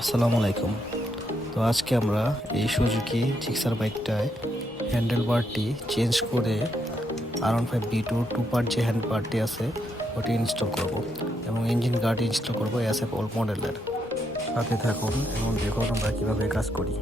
আসসালামু আলাইকুম। তো আজকে আমরা এই সুজুকি জিক্সার বাইকটায় হ্যান্ডেল বারটি চেঞ্জ করে R15B2 টু পার্ট যে হ্যান্ড বারটি আছে ওটি ইনস্টল করব এবং ইঞ্জিন গার্ড ইনস্টল করব SF ওল্ড মডেলের। সাথে থাকুন এবং দেখুন আমরা কীভাবে কাজ করি।